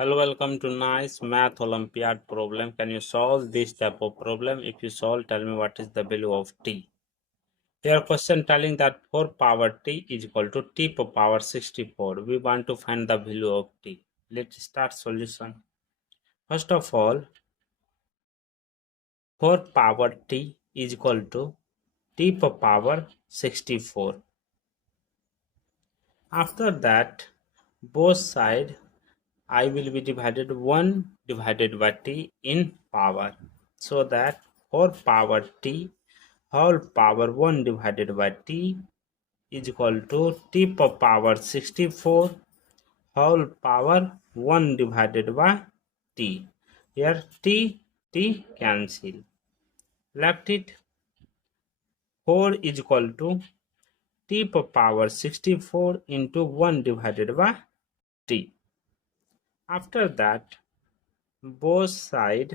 Hello, welcome to Nice Math Olympiad problem. Can you solve this type of problem? If you solve, tell me what is the value of t. Here question telling that 4 power t is equal to t power 64. We want to find the value of t. Let's start solution. First of all, 4 power t is equal to t power 64. After that, both sides I will be divided 1 divided by t in power, so that 4 power t whole power 1 divided by t is equal to t power 64 whole power 1 divided by t. Here t cancel. Left it 4 is equal to t power 64 into 1 divided by t. After that, both sides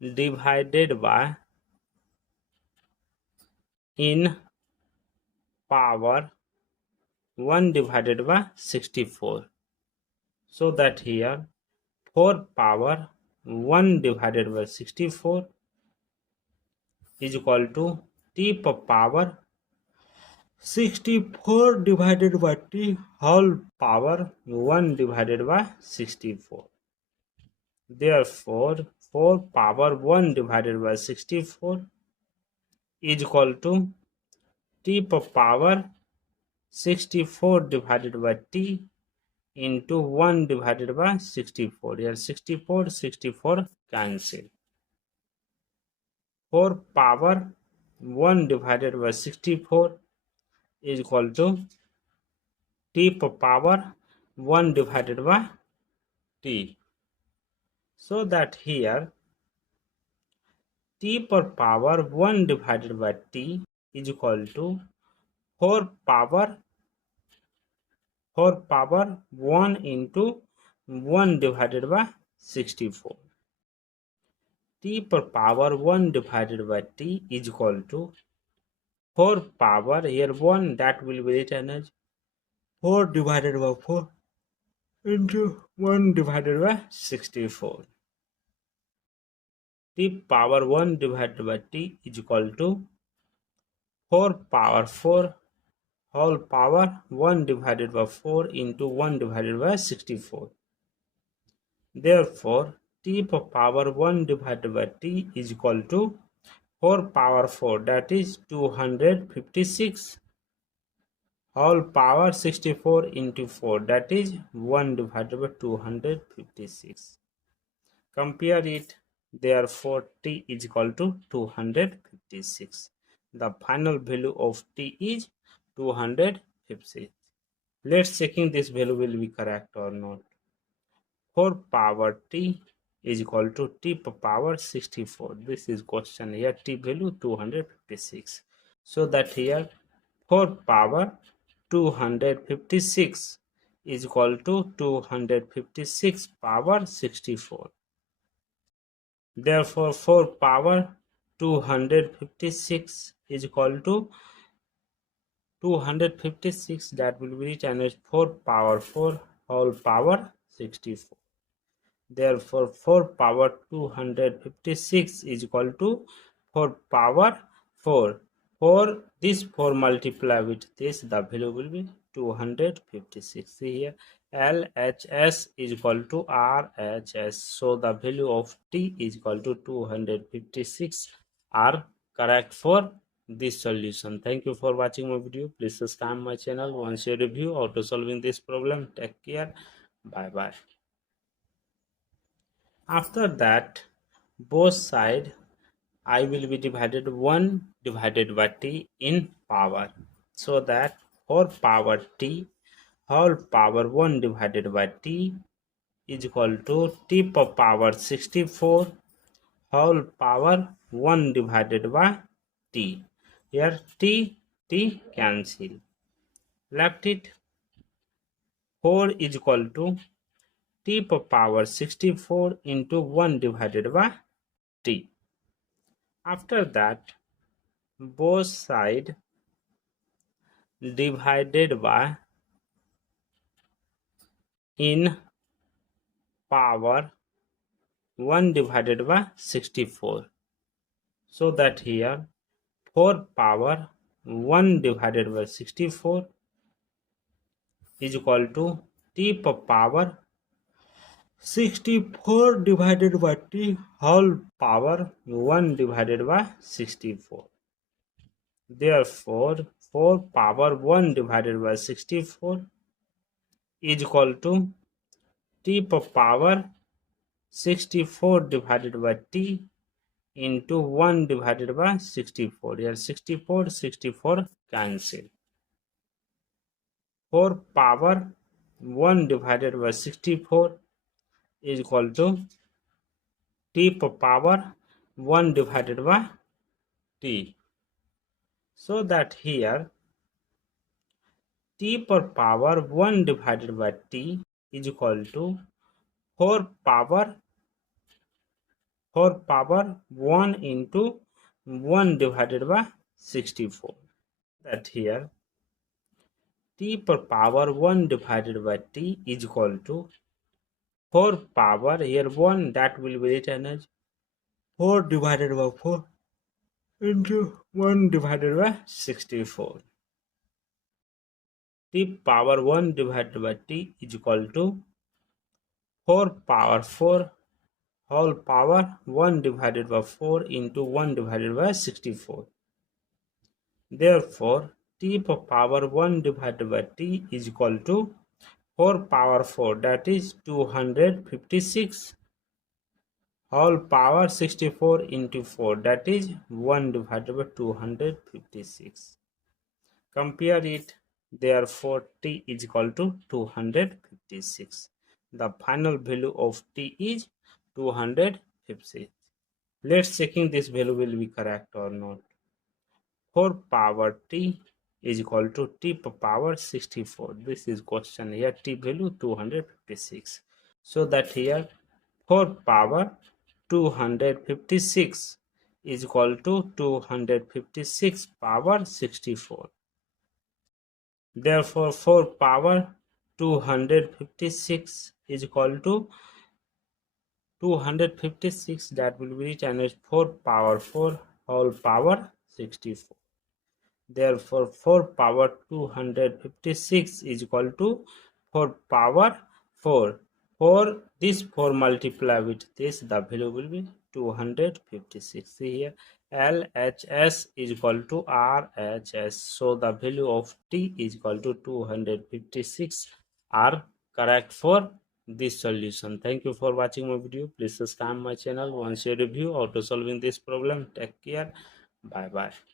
divided by in power 1 divided by 64, so that here 4 power 1 divided by 64 is equal to t power 64 divided by t whole power 1 divided by 64. Therefore 4 power 1 divided by 64 is equal to t power 64 divided by t into 1 divided by 64. Here 64 cancel. 4 power 1 divided by 64 is equal to t power 1 divided by t. So that here t power 1 divided by t is equal to 4 power 1 into 1 divided by 64. T power 1 divided by t is equal to 4 power, here 1, that will be written as 4 divided by 4 into 1 divided by 64. T power 1 divided by t is equal to 4 power 4 whole power 1 divided by 4 into 1 divided by 64. Therefore, t power 1 divided by t is equal to 4 power 4, that is 256 whole power 64 into 4, that is 1 divided by 256. Compare it. Therefore, t is equal to 256. The final value of t is 256. Let's checking this value will be correct or not. 4 power t is equal to t power 64. This is question here. T value 256. So that here 4 power 256 is equal to 256 power 64. Therefore 4 power 256 is equal to 256, that will be written as 4 power 4 whole power 64. Therefore 4 power 256 is equal to 4 power 4. For this 4 multiply with this, the value will be 256. See here, LHS is equal to RHS. So the value of t is equal to 256 are correct for this solution. Thank you for watching my video. Please subscribe my channel. Once you review how to solving this problem, take care. Bye bye. After that, both sides I will be divided 1 divided by t in power, so that 4 power t whole power 1 divided by t is equal to t power 64 whole power 1 divided by t. Here t cancel. Left it 4 is equal to t power 64 into 1 divided by t. After that, both sides divided by in power 1 divided by 64. So that here 4 power 1 divided by 64 is equal to t power 64 divided by t whole power 1 divided by 64. Therefore, 4 power 1 divided by 64 is equal to t power 64 divided by t into 1 divided by 64. Here 64 cancel. 4 power 1 divided by 64 is equal to t power 1 divided by t. So that here t power 1 divided by t is equal to 4 power 1 into 1 divided by 64. That here t power 1 divided by t is equal to 4 power, here 1, that will be written as 4 divided by 4 into 1 divided by 64. T power 1 divided by t is equal to 4 power 4 whole power 1 divided by 4 into 1 divided by 64. Therefore, t power 1 divided by t is equal to 4 power 4, that is 256 whole power 64 into 4, that is 1 divided by 256. Compare it. Therefore, t is equal to 256. The final value of t is 256. Let's checking this value will be correct or not. 4 power t is equal to t power 64. This is question here. T value 256. So that here 4 power 256 is equal to 256 power 64. Therefore, 4 power 256 is equal to 256, that will be written as 4 power 4 whole power 64. Therefore, 4 power 256 is equal to 4 power 4. For this 4 multiply with this, the value will be 256. See here, LHS is equal to RHS. So the value of t is equal to 256 are correct for this solution. Thank you for watching my video. Please subscribe my channel. Once you review how to solving this problem. Take care. Bye bye.